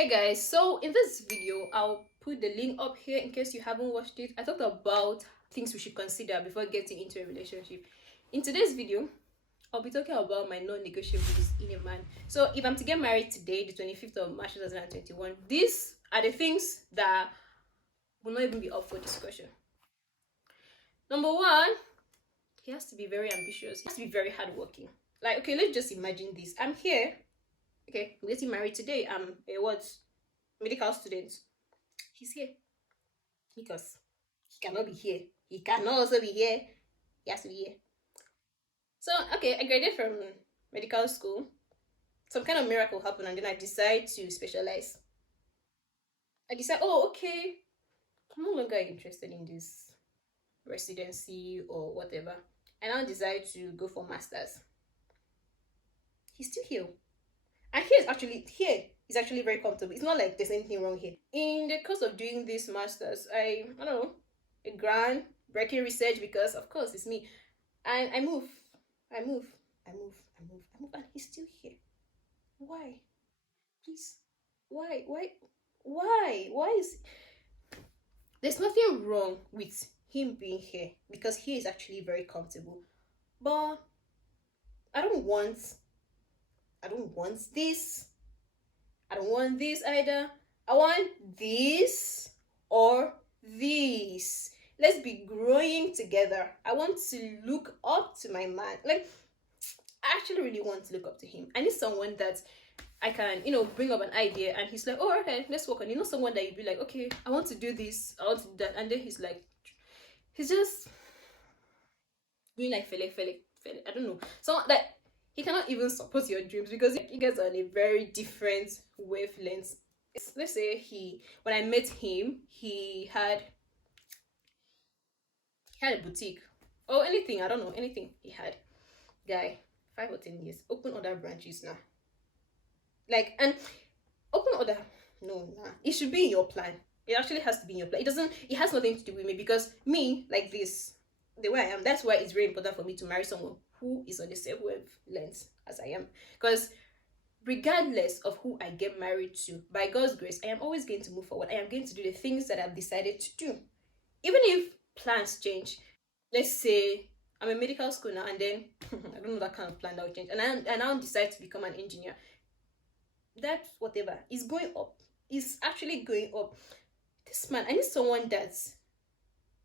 Hey guys, so in this video I'll put the link up here in case you haven't watched it. I talked about things we should consider before getting into a relationship. In today's video I'll be talking about my non-negotiables in a man. So if I'm to get married today, the 25th of March 2021, these are the things that will not even be up for discussion. Number one, he has to be very ambitious. He has to be very hardworking. Like, okay, let's just imagine this. I'm here. Okay, we're getting married today. I'm a medical student. He's here because he cannot be here. He cannot also be here. He has to be here. So, okay, I graduated from medical school. Some kind of miracle happened, and then I decide to specialize. I decide, oh, okay, I'm no longer interested in this residency or whatever. I now decide to go for masters. He's still here. And he's actually very comfortable. It's not like there's anything wrong here. In the course of doing this masters, I don't know, a grand breaking research because of course it's me. And I move, and he's still here. Why? Please. Why? Why is there's nothing wrong with him being here because he is actually very comfortable. But I don't want this. I don't want this either. I want this or this. Let's be growing together. I want to look up to my man. Like, I actually really want to look up to him. I need someone that I can, bring up an idea and he's like, oh, okay, let's work on it. Someone that you'd be like, okay, I want to do this, I want to do that. And then he's just doing like fele. I don't know. So that he cannot even support your dreams because you guys are on a very different wavelength. Let's say when I met him, he had a boutique or anything. I don't know, anything he had. Guy, 5 or 10 years, open other branches now. Like, and open other. No, nah. It should be in your plan. It actually has to be in your plan. It has nothing to do with me because me, like this, the way I am, that's why it's very important for me to marry someone who is on the same wavelength as I am. Because regardless of who I get married to, by God's grace, I am always going to move forward. I am going to do the things that I've decided to do. Even if plans change, let's say I'm in medical school now and then, I don't know that kind of plan that will change. And I now decide to become an engineer. That whatever is going up. Is actually going up. This man, I need someone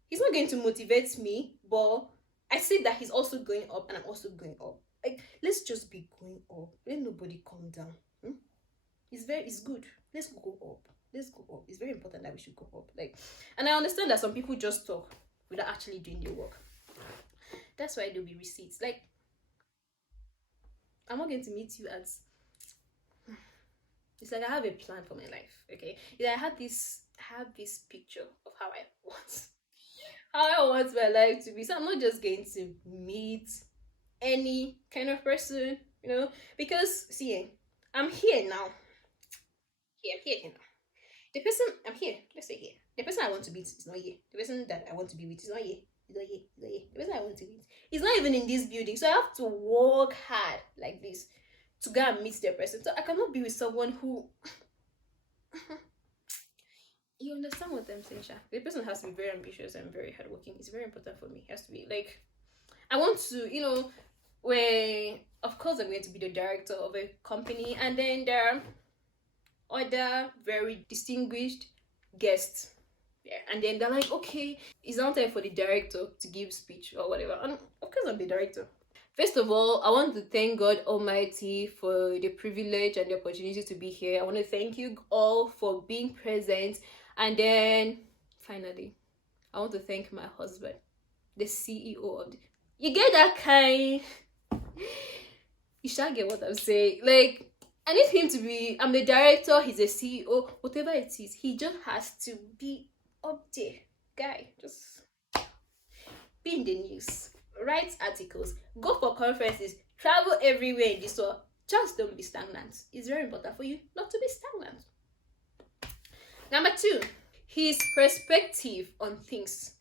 he's not going to motivate me, but I see that he's also going up and I'm also going up. Like, let's just be going up. Let nobody come down. It's good. Let's go up. It's very important that we should go up. Like, and I understand that some people just talk without actually doing their work. That's why there'll be receipts. Like, I'm not going to meet you as it's like I have a plan for my life. Okay, I have this picture of how I want my life to be. So I'm not just going to meet any kind of person, because see, I'm here now. I'm here now. The person I'm here, let's say here. The person I want to meet is not here. The person that I want to be with is not here. He's not here. The person I want to meet is not even in this building. So I have to work hard like this to go and meet their person. So I cannot be with someone who you understand what I'm saying, Sha? The person has to be very ambitious and very hardworking. It's very important for me. It has to be like I want to, where of course I'm going to be the director of a company and then there are other very distinguished guests. Yeah. And then they're like, okay, it's not time for the director to give speech or whatever. And of course I'm the director. First of all, I want to thank God Almighty for the privilege and the opportunity to be here. I want to thank you all for being present. And then, finally, I want to thank my husband, the CEO of You get that kind... You shall get what I'm saying. Like, I need him to be... I'm the director, he's the CEO, whatever it is. He just has to be up there. Guy, just be in the news. Write articles, go for conferences, travel everywhere in this world. Just don't be stagnant. It's very important for you not to be stagnant. Number 2, his perspective on things.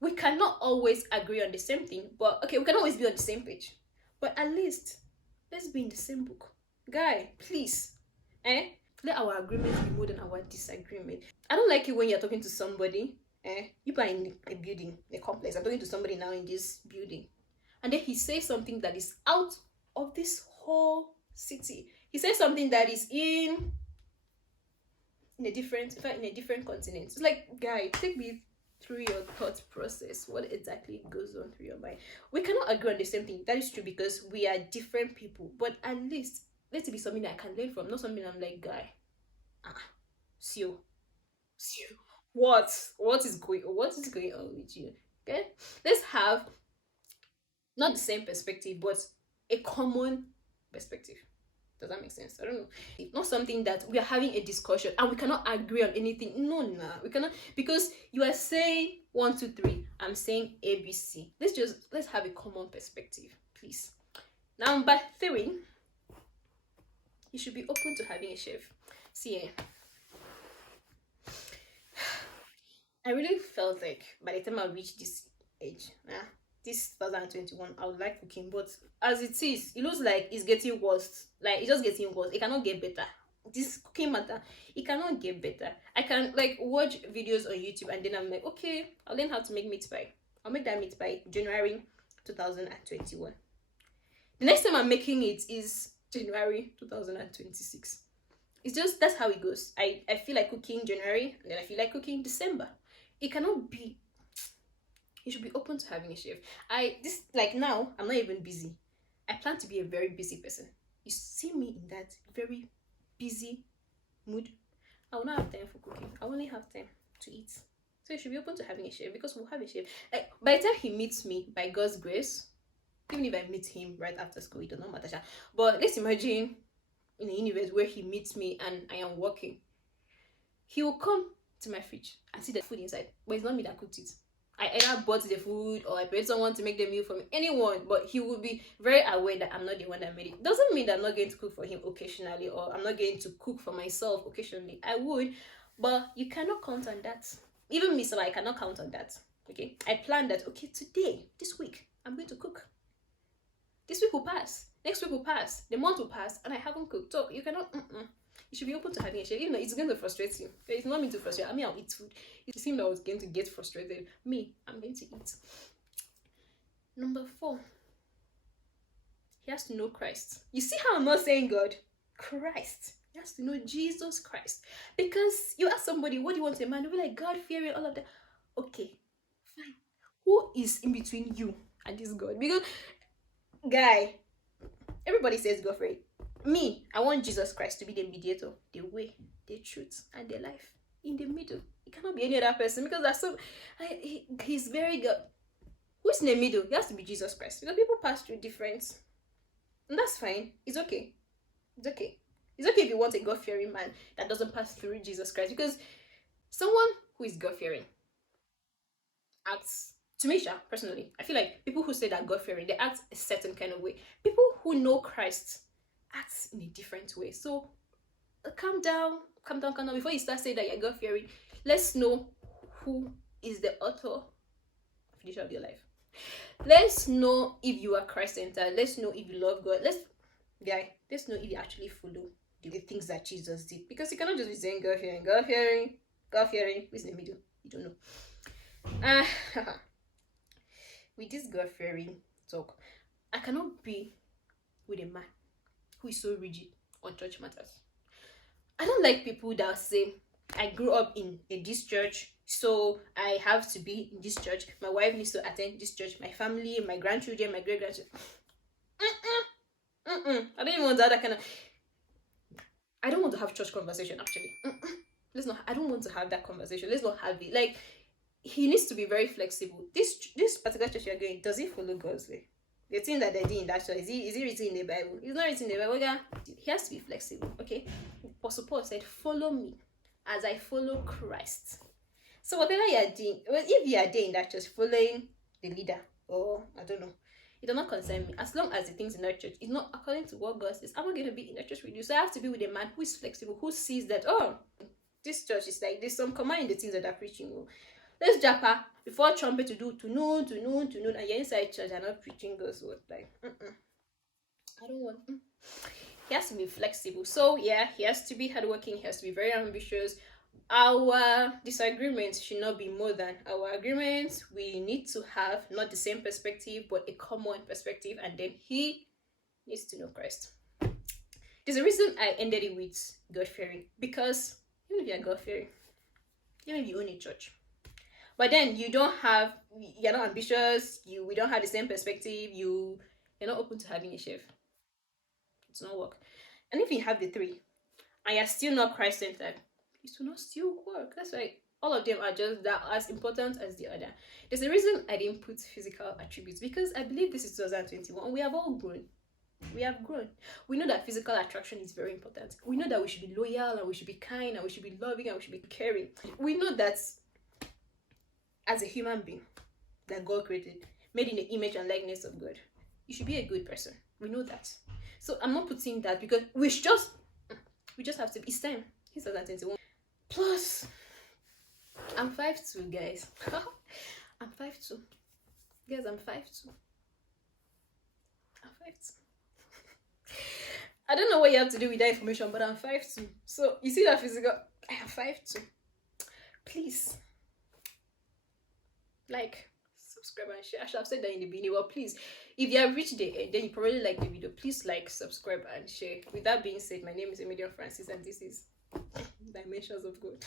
We cannot always agree on the same thing, but okay, we can always be on the same page. But at least let's be in the same book. Guy, please. Let our agreement be more than our disagreement. I don't like it when you're talking to somebody. You are in a building, a complex. I'm talking to somebody now in this building, and then he says something that is out of this whole city. He says something that is in a different, in fact, in a different continent. It's like, guy, take me through your thought process. What exactly goes on through your mind? We cannot agree on the same thing. That is true because we are different people. But at least let it be something that I can learn from, not something I'm like, guy. See you. See you. What is going on with you? Okay, let's have not the same perspective, but a common perspective. Does that make sense? I don't know. It's not something that we are having a discussion and we cannot agree on anything. No, nah, we cannot, because you are saying 1, 2, 3. I'm saying ABC. Let's have a common perspective, please. Number 3, you should be open to having a chef. See, I really felt like by the time I reached this age, this 2021, I would like cooking, but as it is, it looks like it's getting worse. Like it's just getting worse. It cannot get better. This cooking matter, it cannot get better. I can like watch videos on YouTube and then I'm like, okay, I'll learn how to make meat pie. I'll make that meat pie January 2021. The next time I'm making it is January 2026. It's just that's how it goes. I feel like cooking January and then I feel like cooking December. It cannot be. You should be open to having a chef. This like now I'm not even busy. I plan to be a very busy person. You see me in that very busy mood. I will not have time for cooking. I only have time to eat. So you should be open to having a chef because we'll have a chef. Like by the time he meets me, by God's grace, even if I meet him right after school, it does not matter. But let's imagine in a universe where he meets me and I am working. He will come to my fridge and see the food inside, but it's not me that cooked it. I either bought the food or I paid someone to make the meal for me. Anyone, but he will be very aware that I'm not the one that made it. Doesn't mean that I'm not going to cook for him occasionally or I'm not going to cook for myself occasionally. I would, but you cannot count on that. Even me, so I cannot count on that. Okay, I planned that. Okay, today, this week, I'm going to cook. This week will pass. Next week will pass. The month will pass, and I haven't cooked. So you cannot. You should be open to having a chef. Even though it's going to frustrate you. Okay? It's not me to frustrate. I mean, I'll eat food. It seemed I was going to get frustrated. Me, I'm going to eat. Number 4. He has to know Christ. You see how I'm not saying God? Christ. He has to know Jesus Christ. Because you ask somebody, what do you want to a man? They'll be like, God fearing, all of that. Okay, fine. Who is in between you and this God? Because, guy, everybody says go for it. Me, I want Jesus Christ to be the mediator, the way, the truth, and the life. In the middle. It cannot be any other person because that's so. He's very good. Who's in the middle? It has to be Jesus Christ. Because people pass through different. And that's fine. It's okay. It's okay. It's okay if you want a God-fearing man that doesn't pass through Jesus Christ. Because someone who is God-fearing acts, to me, personally, I feel like people who say that God-fearing, they act a certain kind of way. People who know Christ acts in a different way. So calm down. Before you start saying that you're God-fearing, let's know who is the author, finisher of your life. Let's know if you are Christ-centered. Let's know if you love God. Let's know if you actually follow the things that Jesus did. Because you cannot just be saying God-fearing, who's in the middle? You don't know. With this God-fearing talk, I cannot be with a man who is so rigid on church matters. I don't like people that say, I grew up in this church, so I have to be in this church. My wife needs to attend this church. My family, my grandchildren, my great-grandchildren. I don't even want that kind of. I don't want to have church conversation, actually. I don't want to have that conversation. Let's not have it. Like, he needs to be very flexible. This particular church you're going, does it follow God's way? The thing that they did in that church, is it written in the Bible? It's not written in the Bible. Yeah. He has to be flexible, okay? Apostle Paul said, follow me as I follow Christ. So whatever you are doing, if you are there in that church following the leader, or I don't know, it does not concern me. As long as the things in that church is not according to what God says, I'm not going to be in that church with you. So I have to be with a man who is flexible, who sees that, this church is like, there's some command in the things that are preaching. Let's japa before trumpet to do to noon, and you're inside church and not preaching God's word. Like, I don't want. he has to be flexible. So yeah, he has to be hardworking, he has to be very ambitious. Our disagreements should not be more than our agreements. We need to have not the same perspective, but a common perspective, and then he needs to know Christ. There's a reason I ended it with God fearing, because even if you're God fearing, even if you own a church, but then you're not ambitious, we don't have the same perspective, you're not open to having a chef, it's not work. And if you have the three and you're still not Christ centered, it will not still work. That's why all of them are just that as important as the other. There's a reason I didn't put physical attributes, because I believe this is 2021. We have all grown. We have grown. We know that physical attraction is very important. We know that we should be loyal, and we should be kind, and we should be loving, and we should be caring. We know that as a human being that God created, made in the image and likeness of God, you should be a good person. We know that. So I'm not putting that, because we just have to. It's time. It's 2021. Plus, I'm 5'2", guys. I'm 5'2". Guys, I'm 5'2". I'm 5'2". I don't know what you have to do with that information, but I'm 5'2". So you see that physical, I am 5'2". Please, like, subscribe and share. I should have said that in the beginning. Well, please, if you have reached the end, then you probably like the video. Please like, subscribe, and share. With that being said, my name is Emilian Francis, and this is Dimensions of Gold.